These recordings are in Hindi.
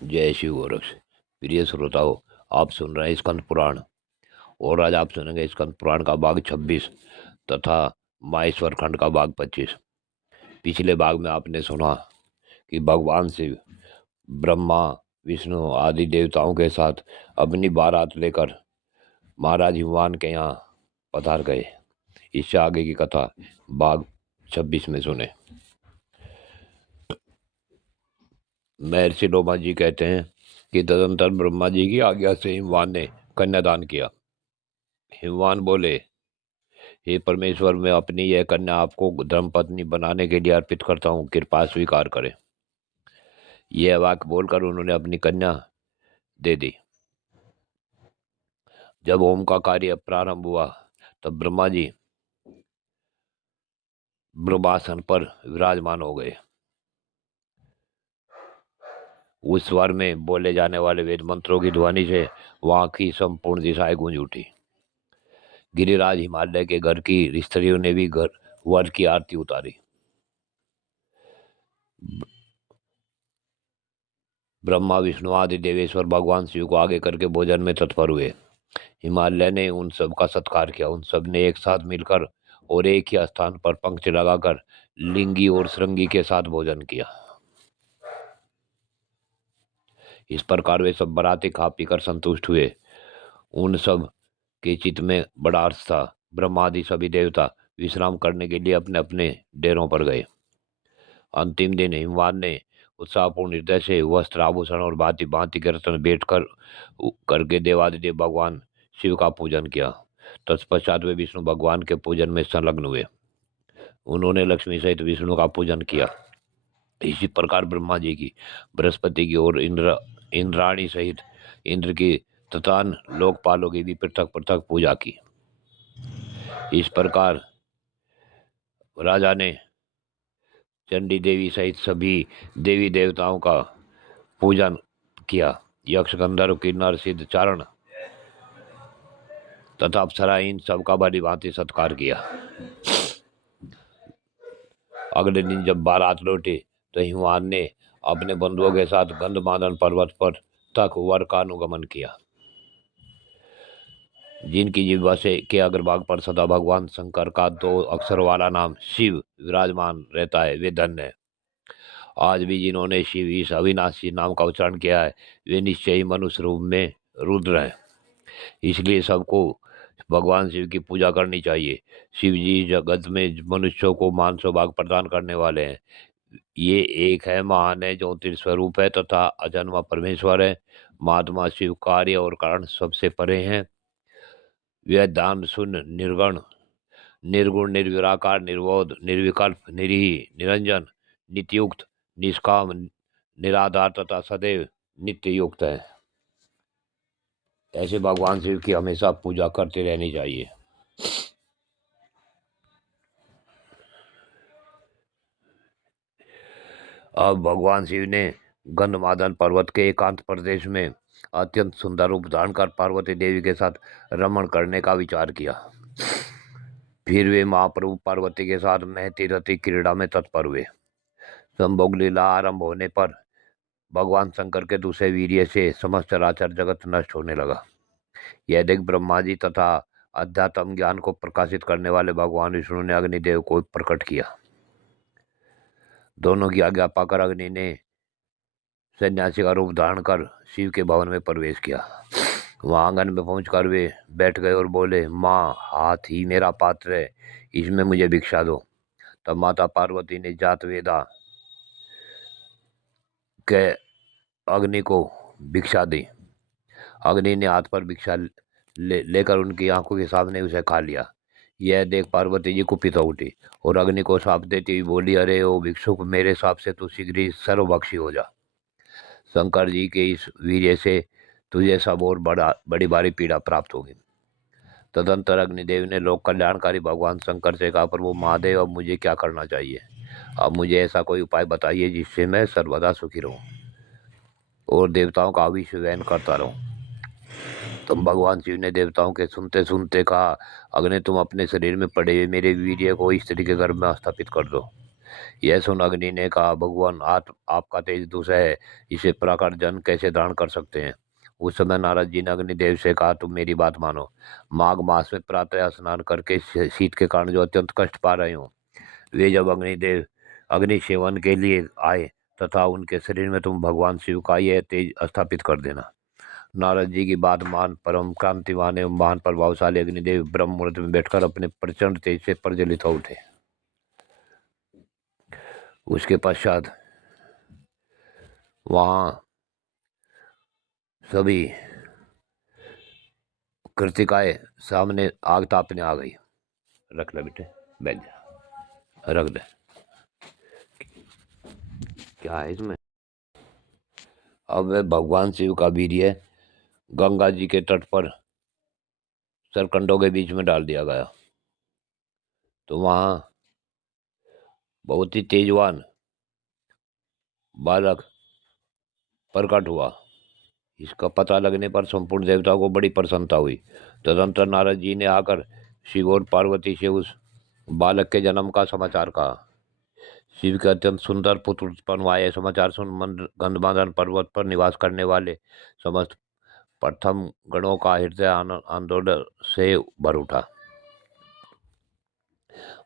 जय शिव गोरक्ष। प्रिय श्रोताओं, आप सुन रहे हैं स्कंद पुराण और आज आप सुनेंगे स्कंद पुराण का भाग 26 तथा माहेश्वर खंड का भाग 25। पिछले भाग में आपने सुना कि भगवान शिव ब्रह्मा विष्णु आदि देवताओं के साथ अपनी बारात लेकर महाराज हिमवान के यहाँ पधार गए। इससे आगे की कथा भाग 26 में सुने। महर्षि लोमा जी कहते हैं कि तदंतर ब्रह्मा जी की आज्ञा से हिमवान ने कन्यादान किया। हिमवान बोले, हे परमेश्वर, मैं अपनी यह कन्या आपको धर्मपत्नी बनाने के लिए अर्पित करता हूँ, कृपा स्वीकार करें। यह वाक्य बोलकर उन्होंने अपनी कन्या दे दी। जब होम का कार्य प्रारंभ हुआ तब ब्रह्मा जी ब्रह्मासन पर विराजमान हो गए। उस स्वर में बोले जाने वाले वेद मंत्रों की ध्वनि से वहां की संपूर्ण दिशाएं गूंज उठी। गिरिराज हिमालय के घर की स्त्रियों ने भी घर वर की आरती उतारी। ब्रह्मा विष्णु आदि देवेश्वर भगवान शिव को आगे करके भोजन में तत्पर हुए। हिमालय ने उन सब का सत्कार किया। उन सब ने एक साथ मिलकर और एक ही स्थान पर पंक्ति लगाकर लिंगी और श्रृंगी के साथ भोजन किया। इस प्रकार वे सब बराती खा पीकर संतुष्ट हुए। उन सब के चित्त में बड़ा हर्ष था। ब्रह्मादि सभी देवता विश्राम करने के लिए अपने अपने डेरों पर गए। अंतिम दिन हिमवान ने उत्साहपूर्ण हृदय से वस्त्र आभूषण और भांति भांति के रत्न भेंट करके देवादिदेव भगवान शिव का पूजन किया। तत्पश्चात वे विष्णु भगवान के पूजन में संलग्न हुए। उन्होंने लक्ष्मी सहित विष्णु का पूजन किया। इसी प्रकार ब्रह्मा जी की, बृहस्पति की और इंद्राणी सहित इंद्र की तथा लोकपालों की भी पृथक पृथक पूजा की। इस प्रकार राजा ने चंडी देवी सहित सभी देवी देवताओं का पूजन किया। यक्ष गंधर्व किन्नर सिद्ध चारण तथा अप्सरा इन सबका बड़ी भांति सत्कार किया। अगले दिन जब बारात लौटे तो हिमवान ने अपने बंधुओं के साथ गंधमादन पर्वत पर तक वर का अनुगमन किया। जिनकी जिह्वा से के अग्रभाग पर सदा भगवान शंकर का 2 अक्षर वाला नाम शिव विराजमान रहता है, वे धन्य है। आज भी जिन्होंने शिव इस अविनाशी नाम का उच्चारण किया है वे निश्चय ही मनुष्य रूप में रुद्र हैं। इसलिए सबको भगवान शिव की पूजा करनी चाहिए। शिव जी जगत में मनुष्यों को मान सौभाग्य प्रदान करने वाले हैं। ये एक है, महान है, ज्योतिष स्वरूप है तथा अजन्मा परमेश्वर है। महात्मा शिव कार्य और कारण सबसे परे हैं। वह दान शून्य निर्गुण निर्गुण निर्विराकार निर्बोध निर्विकल्प निरीह निरंजन नित्युक्त निष्काम निराधार तथा सदैव नित्य युक्त है। ऐसे भगवान शिव की हमेशा पूजा करते रहनी चाहिए। अब भगवान शिव ने गंधमादन पर्वत के एकांत प्रदेश में अत्यंत सुंदर रूप धारण कर पार्वती देवी के साथ रमण करने का विचार किया। फिर वे महाप्रभु पार्वती के साथ महती रति क्रीड़ा में तत्पर हुए। संभोग लीला आरंभ होने पर भगवान शंकर के दूसरे वीर्य से समस्त चराचर जगत नष्ट होने लगा। यह देख ब्रह्मा जी तथा अध्यात्म ज्ञान को प्रकाशित करने वाले भगवान विष्णु ने अग्निदेव को प्रकट किया। दोनों की आज्ञा पाकर अग्नि ने सन्यासी का रूप धारण कर शिव के भवन में प्रवेश किया। वहां आंगन में पहुंचकर वे बैठ गए और बोले, माँ, हाथ ही मेरा पात्र है, इसमें मुझे भिक्षा दो। तब माता पार्वती ने जात वेदा के अग्नि को भिक्षा दी। अग्नि ने हाथ पर भिक्षा लेकर उनकी आंखों के सामने उसे खा लिया। यह देख पार्वती जी कुपित हो उठी और अग्नि को साप देती हुई बोली, अरे ओ भिक्षुक, मेरे साप से तू शीघ्र ही सर्वभक्षी हो जा। शंकर जी के इस वीर्य से तुझे सब और बड़ी भारी पीड़ा प्राप्त होगी। तदंतर अग्निदेव ने लोक कल्याणकारी भगवान शंकर से कहा, प्रभु महादेव, अब मुझे क्या करना चाहिए? अब मुझे ऐसा कोई उपाय बताइए जिससे मैं सर्वदा सुखी रहूं और देवताओं का अभिषेक करता रहूं। तब भगवान शिव ने देवताओं के सुनते सुनते कहा, अग्नि, तुम अपने शरीर में पड़े हुए मेरे वीर्य को स्त्री के गर्भ में स्थापित कर दो। यह सुन अग्नि ने कहा, भगवान आपका तेज दूसरा है, इसे प्राकार जन कैसे धारण कर सकते हैं। उस समय नारद जी ने अग्निदेव से कहा, तुम मेरी बात मानो। माघ मास में प्रातः स्नान करके शीत के कारण जो अत्यंत कष्ट पा रहे हो, वे जब अग्निदेव अग्नि सेवन के लिए आए तथा उनके शरीर में तुम भगवान शिव का यह तेज स्थापित कर देना। नारद जी की बात मान परम कांतिवान एवं महान प्रभावशाली अग्निदेव ब्रह्म मुहूर्त में बैठकर अपने प्रचंड तेज से प्रज्वलित हो उठे। उसके पश्चात वहां सभी कृतिकाएं सामने आग तापने आ गई। रख ले बेटे, बैठ जा, रख दे। क्या है इसमें? अब भगवान शिव का वीर्य गंगा जी के तट पर सरकंडों के बीच में डाल दिया गया, तो वहां बहुत ही तेजवान बालक प्रकट हुआ। इसका पता लगने पर संपूर्ण देवताओं को बड़ी प्रसन्नता हुई। तदंतर नारद जी ने आकर शिव और पार्वती से उस बालक के जन्म का समाचार कहा। शिव के अत्यंत सुंदर पुत्र उत्पन्न हुआ। यह समाचार सुन गंधमादन पर्वत पर निवास करने वाले समस्त प्रथम गणों का हृदय आंदोलन से भर उठा।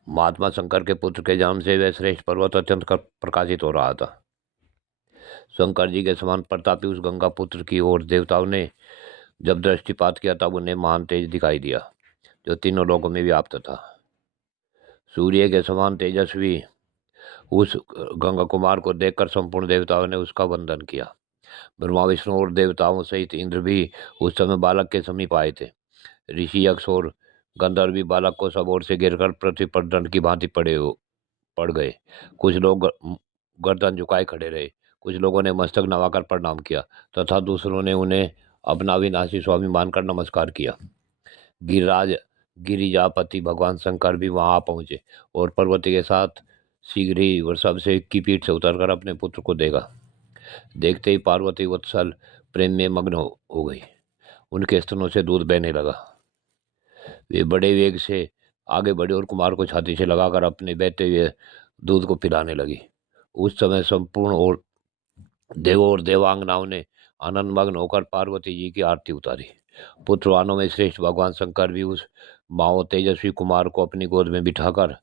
महात्मा शंकर के पुत्र के जन्म से वह श्रेष्ठ पर्वत अत्यंत प्रकाशित हो रहा था। शंकर जी के समान प्रतापी उस गंगा पुत्र की ओर देवताओं ने जब दृष्टिपात किया तब उन्हें महान तेज दिखाई दिया, जो तीनों लोकों में व्याप्त था। सूर्य के समान तेजस्वी उस गंगा कुमार को देखकर संपूर्ण देवताओं ने उसका वंदन किया। ब्रह्मा विष्णु और देवताओं सहित इंद्र भी उस समय बालक के समीप आए थे। ऋषि यक्ष और गंधर्व भी बालक को सब ओर से घेरकर पृथ्वी पर दंड की भांति पड़ गए। कुछ लोग गर्दन झुकाए खड़े रहे, कुछ लोगों ने मस्तक नवाकर प्रणाम किया तथा दूसरों ने उन्हें अपना अविनाशी स्वामी मानकर नमस्कार किया। गिरिराज गिरिजापति भगवान शंकर भी वहां पहुंचे और पार्वती के साथ शीघ्र ही वृषभ से की पीठ से उतरकर अपने पुत्र को देखा। देखते ही पार्वती वत्सल प्रेम में मग्न हो गई। उनके स्तनों से दूध बहने लगा। वे बड़े वेग से आगे बढ़े और कुमार को छाती से लगाकर अपने बहते हुए दूध को पिलाने लगी। उस समय संपूर्ण और देवों और देवांगनाओं ने आनंद मग्न होकर पार्वती जी की आरती उतारी। पुत्रवानों में श्रेष्ठ भगवान शंकर भी उस माओ तेजस्वी कुमार को अपनी गोद में बिठाकर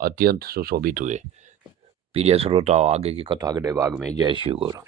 अत्यंत सुशोभित हुए। प्रिय श्रोताओं, आगे की कथा अगले भाग में। जय शिव गुरु।